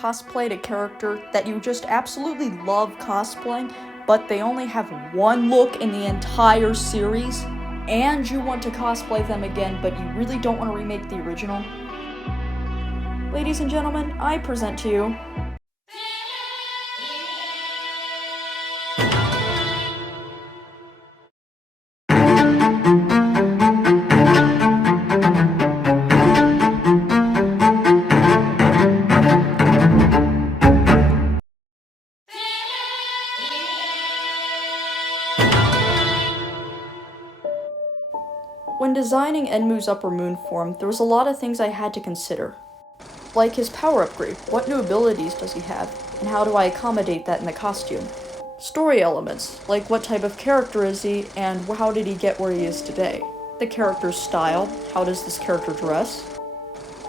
cosplayed a character that you just absolutely love cosplaying, but they only have one look in the entire series, and you want to cosplay them again, but you really don't want to remake the original? Ladies and gentlemen, I present to you When designing Enmu's upper moon form, there was a lot of things I had to consider. Like his power upgrade, what new abilities does he have, and how do I accommodate that in the costume? Story elements, like what type of character is he, and how did he get where he is today? The character's style, how does this character dress?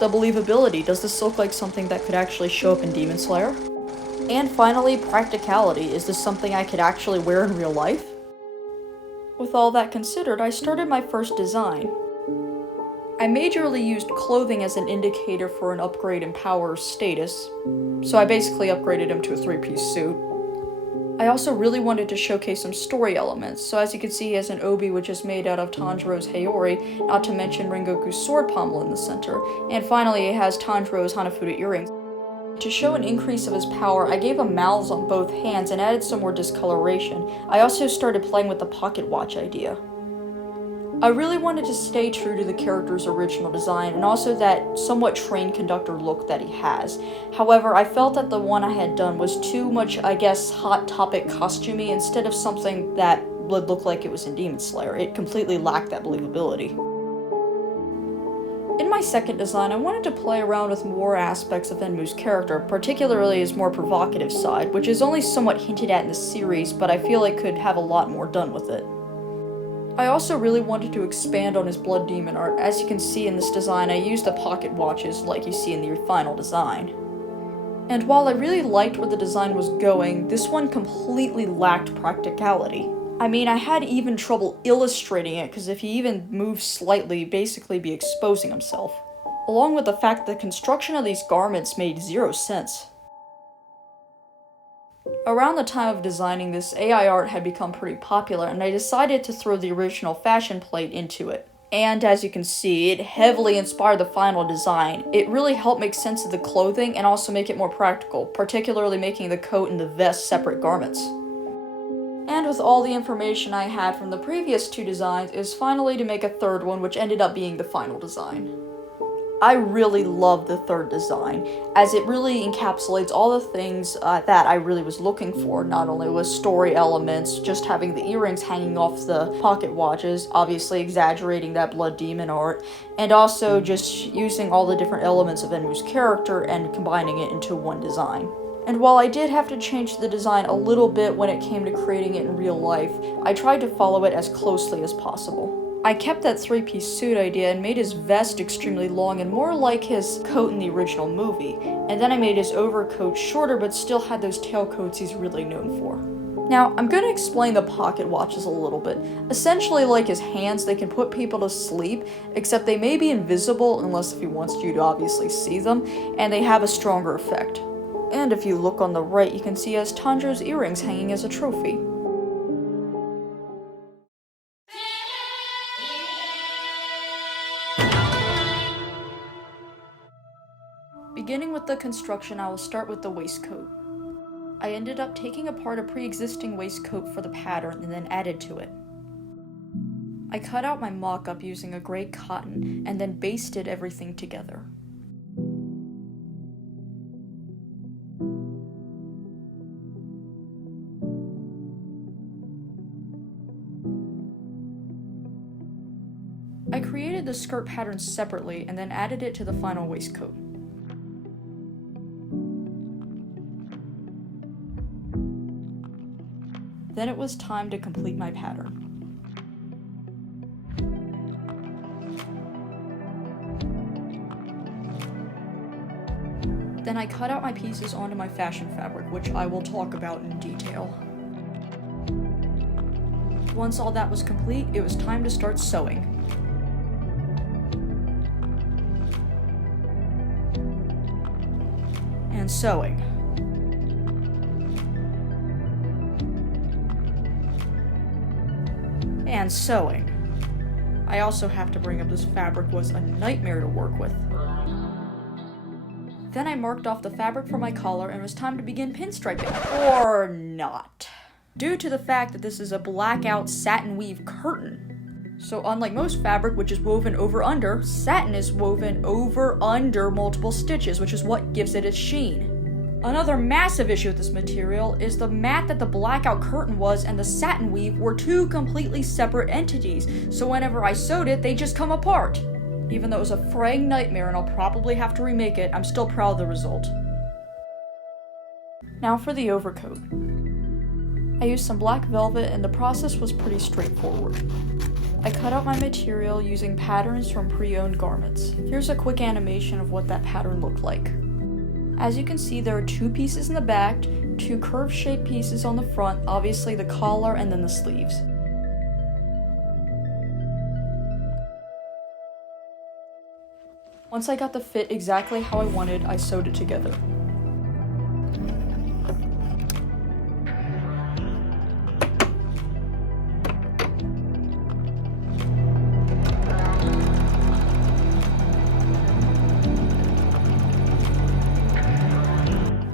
The believability, does this look like something that could actually show up in Demon Slayer? And finally, practicality, is this something I could actually wear in real life? With all that considered, I started my first design. I majorly used clothing as an indicator for an upgrade in power or status, so I basically upgraded him to a 3-piece suit. I also really wanted to showcase some story elements, so as you can see he has an obi which is made out of Tanjiro's Hayori, not to mention Rengoku's sword pommel in the center, and finally it has Tanjiro's Hanafuda earrings. To show an increase of his power, I gave him mouths on both hands and added some more discoloration. I also started playing with the pocket watch idea. I really wanted to stay true to the character's original design and also that somewhat train conductor look that he has. However, I felt that the one I had done was too much, I guess, hot topic costumey instead of something that would look like it was in Demon Slayer. It completely lacked that believability. In my second design, I wanted to play around with more aspects of Enmu's character, particularly his more provocative side, which is only somewhat hinted at in the series, but I feel like could have a lot more done with it. I also really wanted to expand on his blood demon art. As you can see in this design, I used the pocket watches like you see in the final design. And while I really liked where the design was going, this one completely lacked practicality. I mean, I had even trouble illustrating it, because if he even moved slightly, he'd basically be exposing himself. Along with the fact that the construction of these garments made zero sense. Around the time of designing this, AI art had become pretty popular, and I decided to throw the original fashion plate into it. And as you can see, it heavily inspired the final design. It really helped make sense of the clothing and also make it more practical, particularly making the coat and the vest separate garments. And with all the information I had from the previous two designs, is finally to make a third one, which ended up being the final design. I really love the third design, as it really encapsulates all the things that I really was looking for. Not only was story elements, just having the earrings hanging off the pocket watches, obviously exaggerating that blood demon art, and also just using all the different elements of Enmu's character and combining it into one design. And while I did have to change the design a little bit when it came to creating it in real life, I tried to follow it as closely as possible. I kept that 3-piece suit idea and made his vest extremely long and more like his coat in the original movie, and then I made his overcoat shorter but still had those tailcoats he's really known for. Now, I'm going to explain the pocket watches a little bit. Essentially like his hands, they can put people to sleep, except they may be invisible unless if he wants you to obviously see them, and they have a stronger effect. And if you look on the right, you can see he has Tanjiro's earrings hanging as a trophy. Beginning with the construction, I will start with the waistcoat. I ended up taking apart a pre-existing waistcoat for the pattern and then added to it. I cut out my mock-up using a gray cotton and then basted everything together. I created the skirt pattern separately and then added it to the final waistcoat. Then it was time to complete my pattern. Then I cut out my pieces onto my fashion fabric, which I will talk about in detail. Once all that was complete, it was time to start sewing. And and sewing. And sewing. I also have to bring up this fabric was a nightmare to work with. Then I marked off the fabric for my collar and it was time to begin pinstriping. Or not. Due to the fact that this is a blackout satin weave curtain. So unlike most fabric, which is woven over-under, satin is woven over-under multiple stitches, which is what gives it its sheen. Another massive issue with this material is the mat that the blackout curtain was and the satin weave were two completely separate entities, so whenever I sewed it, they just come apart. Even though it was a fraying nightmare and I'll probably have to remake it, I'm still proud of the result. Now for the overcoat. I used some black velvet and the process was pretty straightforward. I cut out my material using patterns from pre-owned garments. Here's a quick animation of what that pattern looked like. As you can see, there are two pieces in the back, two curve-shaped pieces on the front, obviously the collar and then the sleeves. Once I got the fit exactly how I wanted, I sewed it together.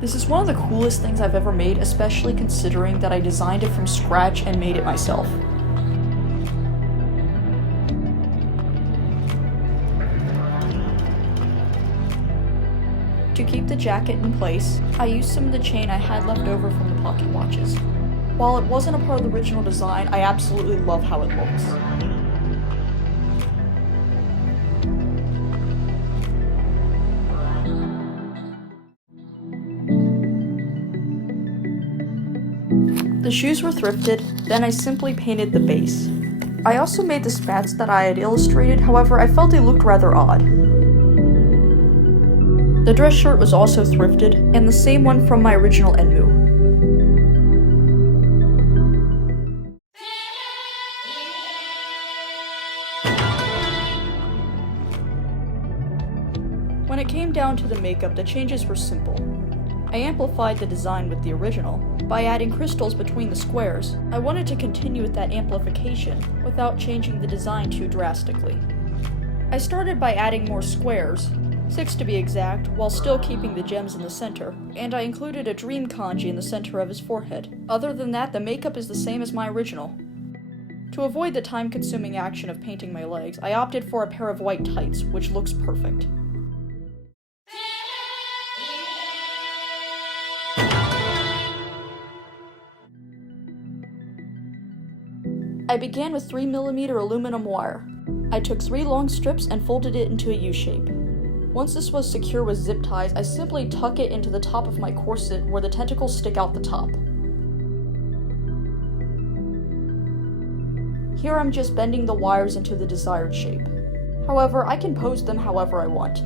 This is one of the coolest things I've ever made, especially considering that I designed it from scratch and made it myself. To keep the jacket in place, I used some of the chain I had left over from the pocket watches. While it wasn't a part of the original design, I absolutely love how it looks. The shoes were thrifted, then I simply painted the base. I also made the spats that I had illustrated, however I felt they looked rather odd. The dress shirt was also thrifted, and the same one from my original ENMU. When it came down to the makeup, the changes were simple. I amplified the design with the original by adding crystals between the squares. I wanted to continue with that amplification without changing the design too drastically. I started by adding more squares, 6 to be exact, while still keeping the gems in the center, and I included a dream kanji in the center of his forehead. Other than that, the makeup is the same as my original. To avoid the time-consuming action of painting my legs, I opted for a pair of white tights, which looks perfect. I began with 3mm aluminum wire. I took 3 long strips and folded it into a U-shape. Once this was secure with zip ties, I simply tuck it into the top of my corset where the tentacles stick out the top. Here I'm just bending the wires into the desired shape. However, I can pose them however I want.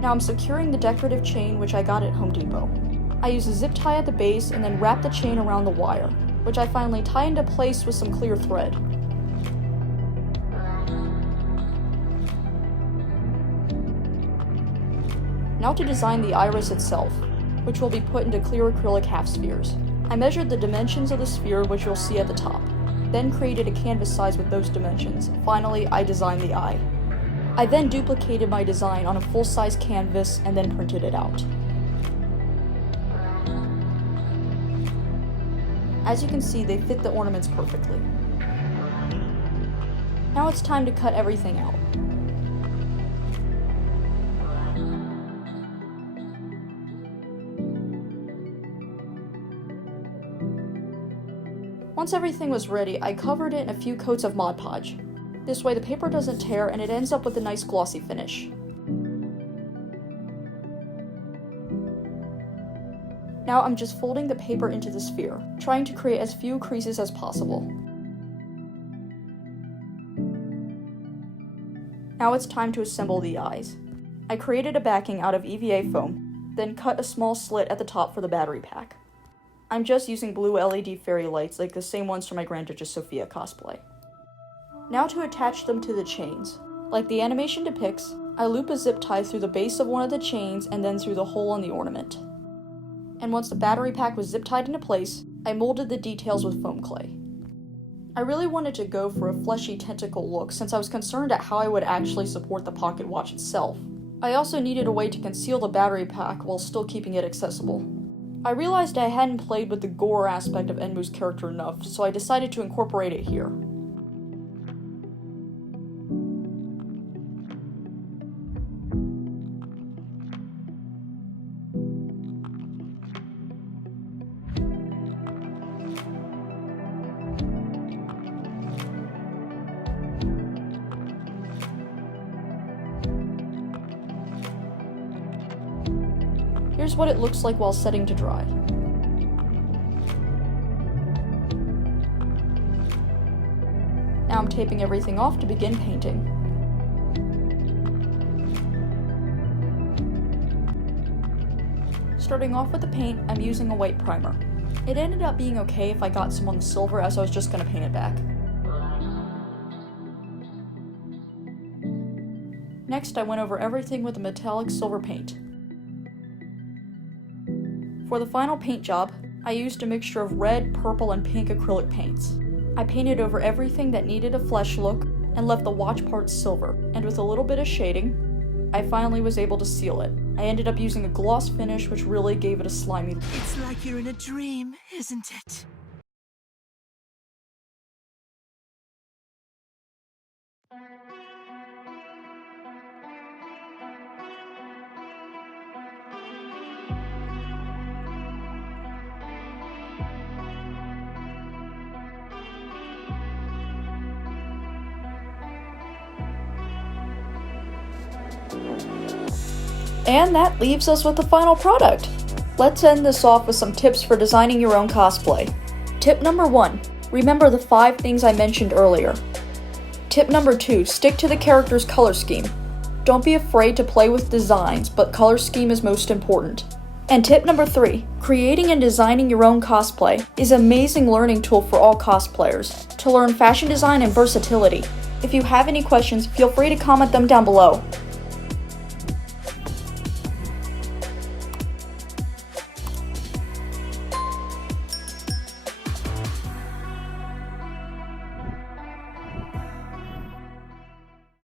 Now I'm securing the decorative chain which I got at Home Depot. I use a zip tie at the base and then wrap the chain around the wire, which I finally tie into place with some clear thread. Now to design the iris itself, which will be put into clear acrylic half spheres. I measured the dimensions of the sphere, which you'll see at the top, then created a canvas size with those dimensions. Finally, I designed the eye. I then duplicated my design on a full-size canvas and then printed it out. As you can see, they fit the ornaments perfectly. Now it's time to cut everything out. Once everything was ready, I covered it in a few coats of Mod Podge. This way the paper doesn't tear and it ends up with a nice glossy finish. Now I'm just folding the paper into the sphere, trying to create as few creases as possible. Now it's time to assemble the eyes. I created a backing out of EVA foam, then cut a small slit at the top for the battery pack. I'm just using blue LED fairy lights like the same ones from my Grand Duchess Sophia cosplay. Now to attach them to the chains. Like the animation depicts, I loop a zip tie through the base of one of the chains and then through the hole in the ornament. And once the battery pack was zip tied into place, I molded the details with foam clay. I really wanted to go for a fleshy tentacle look since I was concerned at how I would actually support the pocket watch itself. I also needed a way to conceal the battery pack while still keeping it accessible. I realized I hadn't played with the gore aspect of Enmu's character enough, so I decided to incorporate it here. Here's what it looks like while setting to dry. Now I'm taping everything off to begin painting. Starting off with the paint, I'm using a white primer. It ended up being okay if I got some on the silver as I was just going to paint it back. Next, I went over everything with a metallic silver paint. For the final paint job, I used a mixture of red, purple, and pink acrylic paints. I painted over everything that needed a flesh look and left the watch parts silver, and with a little bit of shading, I finally was able to seal it. I ended up using a gloss finish which really gave it a slimy look. It's like you're in a dream, isn't it? And that leaves us with the final product. Let's end this off with some tips for designing your own cosplay. Tip number 1, remember the 5 things I mentioned earlier. Tip number 2, stick to the character's color scheme. Don't be afraid to play with designs, but color scheme is most important. And tip number 3, creating and designing your own cosplay is an amazing learning tool for all cosplayers to learn fashion design and versatility. If you have any questions, feel free to comment them down below.